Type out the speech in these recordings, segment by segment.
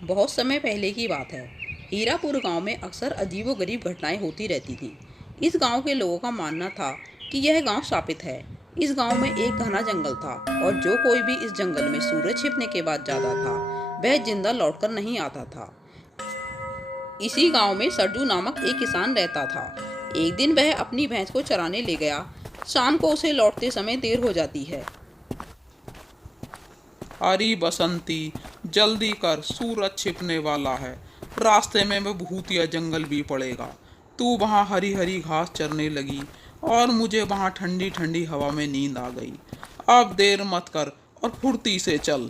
बहुत समय पहले की बात है। हीरापुर गांव में अक्सर अजीबोगरीब घटनाएं होती रहती थीं। इस गांव के लोगों का मानना था कि यह गांव शापित है। इस गांव में एक घना जंगल था और जो कोई भी इस जंगल में सूरज छिपने के बाद जाता था वह जिंदा लौटकर नहीं आता था। इसी गांव में सरजू नामक एक किसान रहता था। एक दिन वह अपनी भैंस को चराने ले गया। शाम को उसे लौटते समय देर हो जाती है। अरे बसंती, जल्दी कर, सूरज छिपने वाला है। रास्ते में मैं भूतिया जंगल भी पड़ेगा। तू वहाँ हरी हरी घास चरने लगी और मुझे वहाँ ठंडी ठंडी हवा में नींद आ गई। अब देर मत कर और फुर्ती से चल।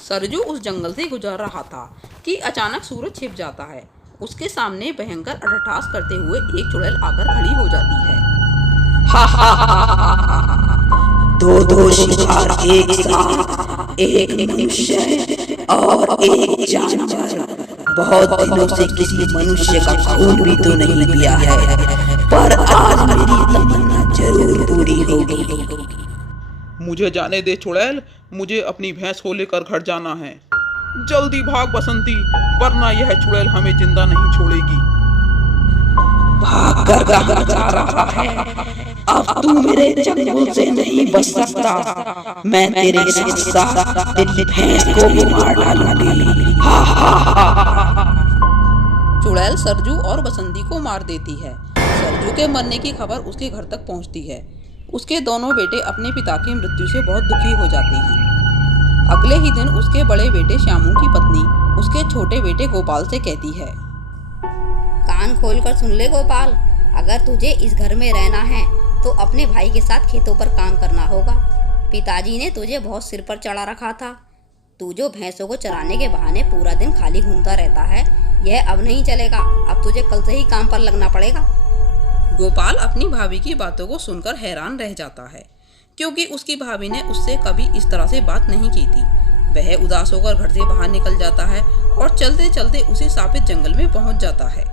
सरजू उस जंगल से गुजर रहा था कि अचानक सूरज छिप जाता है। उसके सामने भयंकर अट्टहास करते हुए एक चुड़ैल आकर खड़ी हो जाती है। हा हा हा, दो दो शिकार एक साथ, एक मनुष्य और एक जानवर। बहुत दिनों से किसी मनुष्य का खून भी तो नहीं पिया है, पर आज मेरी तमन्ना जरूर पूरी होगी। मुझे जाने दे चुड़ैल, मुझे अपनी भैंस को लेकर घर जाना है। जल्दी भाग बसंती, वरना यह चुड़ैल हमें जिंदा नहीं छोड़ेगी। भाग कर कहाँ जा रहा है? अब तू मेरे जंगल से नहीं बच सकता। मैं तेरे साथ तेरी भैंस को भी मार डालूंगी। हा हा हा। चुड़ैल सरजू और बसंती को मार देती है। सरजू के मरने की खबर उसके घर तक पहुंचती है। उसके दोनों बेटे अपने पिता की मृत्यु से बहुत दुखी हो जाते हैं। अगले ही दिन उसके बड़े बेटे श्यामू की पत्नी उसके छोटे बेटे गोपाल से कहती है, कान खोलकर सुन ले गोपाल, अगर तुझे इस घर में रहना है तो अपने भाई के साथ खेतों पर काम करना होगा। पिताजी ने तुझे बहुत सिर पर चढ़ा रखा था। तू जो भैंसों को चराने के बहाने पूरा दिन खाली घूमता रहता है, यह अब नहीं चलेगा। अब तुझे कल से ही काम पर लगना पड़ेगा। गोपाल अपनी भाभी की बातों को सुनकर हैरान रह जाता है, क्योंकि उसकी भाभी ने उससे कभी इस तरह से बात नहीं की थी। वह उदास होकर घर से बाहर निकल जाता है और चलते चलते उसी शापित जंगल में पहुंच जाता है।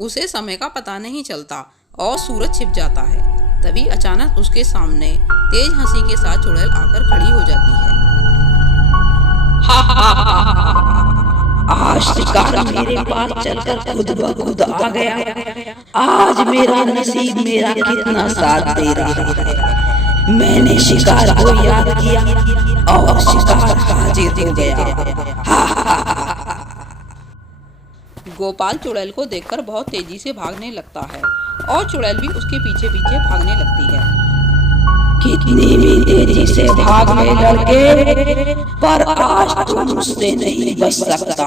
उसे समय का पता नहीं चलता और सूरज छिप जाता है। तभी अचानक उसके सामने तेज हंसी के साथ चुड़ैल आकर खड़ी हो जाती है। हा हा हा, आज शिकार मेरे पास चलकर खुद ब खुद आ गया। आज मेरा नसीब मेरा कितना साथ दे रहा है। मैंने शिकार को याद किया और शिकार हाजिर हो गया। हा हा हा। गोपाल चुड़ैल को देखकर बहुत तेजी से भागने लगता है और चुड़ैल भी उसके पीछे पीछे भागने लगती है। कितनी भी तेजी से भाग ले लड़के, पर आज तू मुझसे नहीं बच सकता।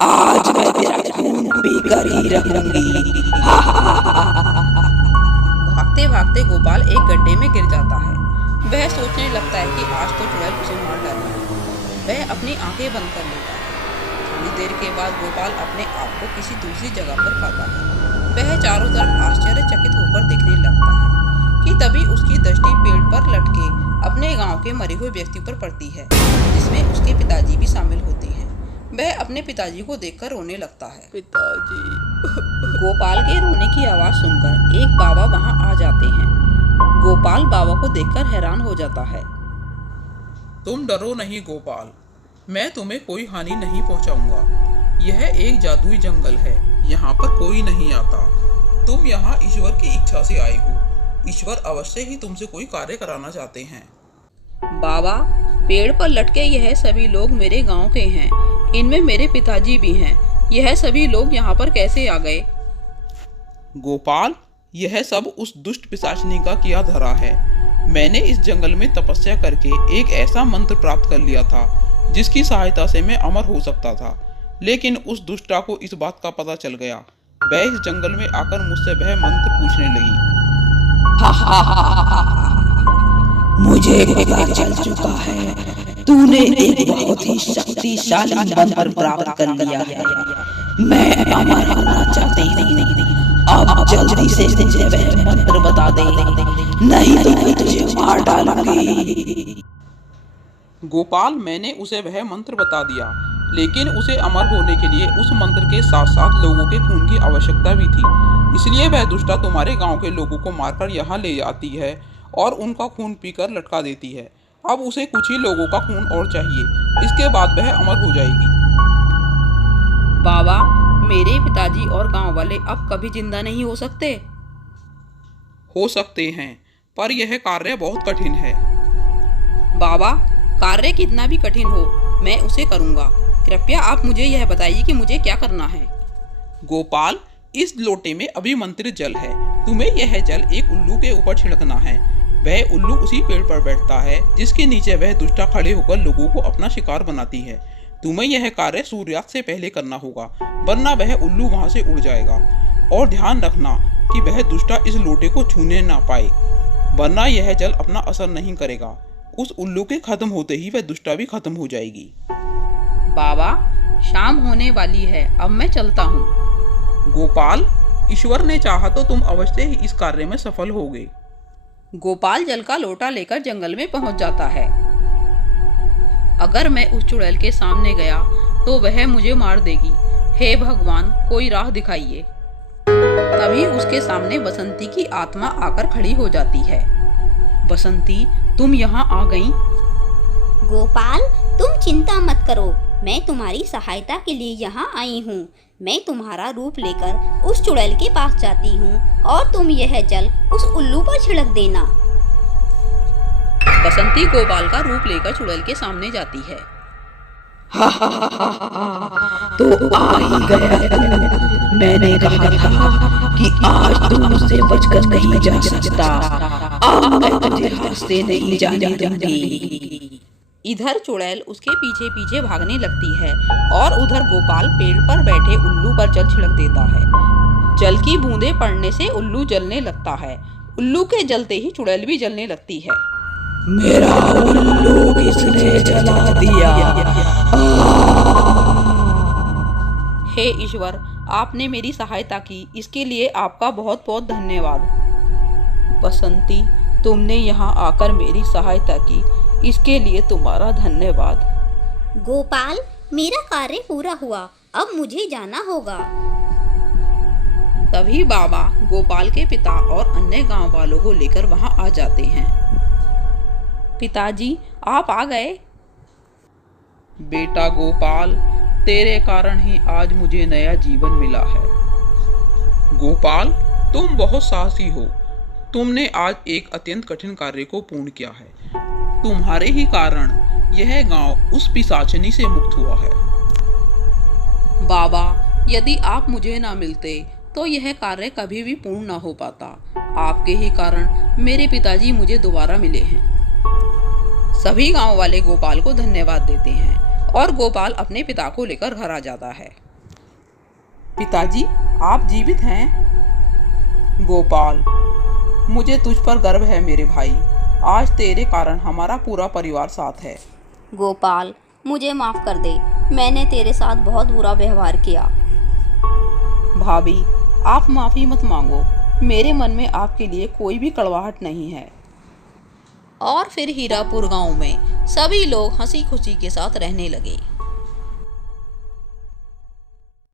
आज मैं तेरा खून पीकर ही रहूंगी। भागते भागते गोपाल एक गड्ढे में गिर जाता है। वह सोचने लगता है कि आज तो चुड़ैल उसे मार डालेगी। वह अपनी आंखें बंद कर लेता है। थोड़ी देर के बाद गोपाल अपने आप को किसी दूसरी जगह पर पाता है। वह चारों तरफ आश्चर्यचकित होकर देखने लगता है कि तभी उसकी दृष्टि पेड़ पर लटके अपने गांव के मरे हुए व्यक्ति पर पड़ती है, जिसमें उसके पिताजी भी शामिल होते हैं। वह अपने पिताजी को देखकर रोने लगता है। पिताजी। गोपाल के रोने की आवाज सुनकर एक बाबा वहां आ जाते हैं। गोपाल बाबा को देखकर हैरान हो जाता है। तुम डरो नहीं गोपाल, मैं तुम्हें कोई हानि नहीं पहुंचाऊंगा। यह एक जादुई जंगल है, यहाँ पर कोई नहीं आता। तुम यहाँ ईश्वर की इच्छा से आए हो। ईश्वर अवश्य ही तुमसे कोई कार्य कराना चाहते हैं। बाबा, पेड़ पर लटके यह सभी लोग मेरे गांव के हैं। इनमें मेरे पिताजी भी हैं। यह सभी लोग यहाँ पर कैसे आ गए? गोपाल, यह सब उस दुष्ट पिशाचिनी का किया धरा है। मैंने इस जंगल में तपस्या करके एक ऐसा मंत्र प्राप्त कर लिया था जिसकी सहायता से मैं अमर हो सकता था। लेकिन उस दुष्टा को इस बात का पता चल गया। वह इस जंगल में आकर मुझसे वह मंत्र पूछने लगी। मुझे पता चल चुका है, तूने एक बहुत ही शक्तिशाली मंत्र प्राप्त कर लिया है। मैं अमर होना चाहती नहीं। अब जल्दी से मुझे वह मंत्र बता दे, नहीं तो मैं तुझे मार डालूंगी। गोपाल, मैंने उसे वह मंत्र बता दिया, लेकिन उसे अमर होने के लिए उस मंत्र के साथ साथ लोगों के खून की आवश्यकता भी थी। इसलिए वह दुष्टा तुम्हारे गांव के लोगों को मारकर यहाँ ले आती है और उनका खून पीकर लटका देती है। अब उसे कुछ ही लोगों का खून और चाहिए, इसके बाद वह अमर हो जाएगी। बाबा, मेरे पिताजी और गांव वाले अब कभी जिंदा नहीं हो सकते? हो सकते हैं, पर यह कार्य बहुत कठिन है। बाबा, कार्य कितना भी कठिन हो, मैं उसे करूंगा। कृपया आप मुझे यह बताइए कि मुझे क्या करना है। गोपाल, इस लोटे में अभिमंत्रित जल है। तुम्हें यह जल एक उल्लू के ऊपर छिड़कना है। वह उल्लू उसी पेड़ पर बैठता है जिसके नीचे वह दुष्टा खड़े होकर लोगों को अपना शिकार बनाती है। तुम्हें यह कार्य सूर्यास्त से पहले करना होगा, वरना वह उल्लू वहां से उड़ जाएगा। और ध्यान रखना कि वह दुष्टा इस लोटे को छूने ना पाए, वरना यह जल अपना असर नहीं करेगा। उस उल्लू के खत्म होते ही वह दुष्टा भी खत्म हो जाएगी। बाबा, शाम होने वाली है, अब मैं चलता हूँ। गोपाल, ईश्वर ने चाहा तो तुम अवश्य ही इस कार्य में सफल होगे। गोपाल जल का लोटा लेकर जंगल में पहुंच जाता है। अगर मैं उस चुड़ैल के सामने गया तो वह मुझे मार देगी। हे भगवान, कोई राह दिखाइए। तभी उसके सामने बसंती की आत्मा आकर खड़ी हो जाती है। बसंती, तुम यहाँ आ गई? गोपाल, तुम चिंता मत करो, मैं तुम्हारी सहायता के लिए यहाँ आई हूँ। मैं तुम्हारा रूप लेकर उस चुड़ैल के पास जाती हूँ और तुम यह जल उस उल्लू पर छिड़क देना। बसंती गोपाल का रूप लेकर चुड़ैल के सामने जाती है। तो आ ही गया तू। मैंने कहा था कि आज तू मुझसे बचकर नहीं जा सकता। अब मैं तुझे हाथ से नहीं जाने दूंगी। इधर चुड़ैल उसके पीछे पीछे भागने लगती है और उधर गोपाल पेड़ पर बैठे उल्लू पर जल छिड़क देता है। जल की बूंदें पड़ने से उल्लू जलने लगता है। उल्लू के जलते ही चुड़ैल भी जलने लगती है। मेरा उल्लू किसने जला दिया? हे ईश्वर, आपने मेरी सहायता की, इसके लिए आपका बहुत बहुत धन्यवाद। बसंती, तुमने यहाँ आकर मेरी सहायता की, इसके लिए तुम्हारा धन्यवाद। गोपाल, मेरा कार्य पूरा हुआ, अब मुझे जाना होगा। तभी बाबा गोपाल के पिता और अन्य गांव वालों को लेकर वहां आ जाते हैं। पिताजी, आप आ गए? बेटा गोपाल, तेरे कारण ही आज मुझे नया जीवन मिला है। गोपाल, तुम बहुत साहसी हो। तुमने आज एक अत्यंत कठिन कार्य को पूर्ण किया है। तुम्हारे ही कारण यह गांव उस पिशाचिनी से मुक्त हुआ है। बाबा, यदि आप मुझे ना मिलते तो यह कार्य कभी भी पूर्ण ना हो पाता। आपके ही कारण मेरे पिताजी मुझे दोबारा मिले हैं। सभी गांव वाले गोपाल को धन्यवाद देते हैं और गोपाल अपने पिता को लेकर घर आ जाता है। पिताजी, आप जीवित हैं? गोपाल, मुझे तुझ पर गर्व है मेरे भाई। आज तेरे कारण हमारा पूरा परिवार साथ है। गोपाल, मुझे माफ कर दे, मैंने तेरे साथ बहुत बुरा व्यवहार किया। भाभी, आप माफी मत मांगो, मेरे मन में आपके लिए कोई भी कड़वाहट नहीं है। और फिर हीरापुर गांव में सभी लोग हंसी खुशी के साथ रहने लगे।